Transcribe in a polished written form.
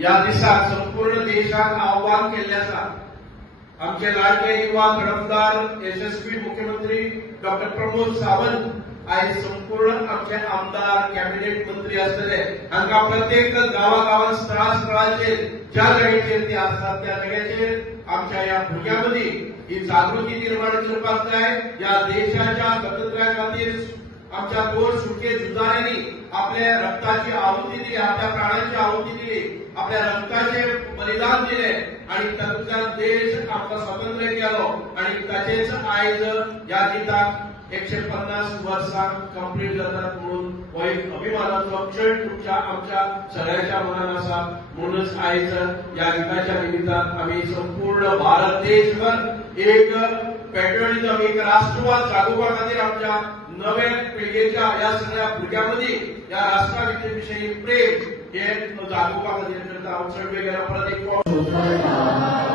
या दिसाक संपूर्ण देशाक आव्हान केल्लें आसा। आमचे लाडके युवा घडमदार यशस्वी मुख्यमंत्री डॉक्टर प्रमोद सावंत आयज संपूर्ण आमचे आमदार कॅबिनेट मंत्री आसतले हांकां प्रत्येक गांवागांवांत स्थळांचेर ज्या जाग्याचेर ते आसतात त्या जाग्याचेर आमच्या ह्या भुरग्यां ही जागृती निर्माण करपाक जाय। या देशाच्या गणतंत्र्या खातीर आमच्या दोन सुटके झुजाऱ्यांनी आपल्या रक्ताची आहुती दिली, आपल्या प्राणांची आहुती दिली, आपल्या रक्ताचे बलिदान दिले आणि तातूंतल्यान देश आमकां स्वतंत्र केलो आणि ताचेच आयज ह्या दिसाक 150 वर्सां कंप्लीट जातात म्हणून हो एक अभिमानाचो क्षण आमच्या सगळ्यांच्या मनात आसा। म्हणूनच आयज ह्या दिसाच्या निमित्तान आमी संपूर्ण भारत देशभर एक पॅट्रियटिझम, एक राष्ट्रवाद जागोवपा खातीर आमच्या नव्या पिळगेच्या ह्या सगळ्या भुरग्यांमदी ह्या राष्ट्राविशयी प्रेम हे जागोवपा खातीर करता। हांव चड वेळ परत एक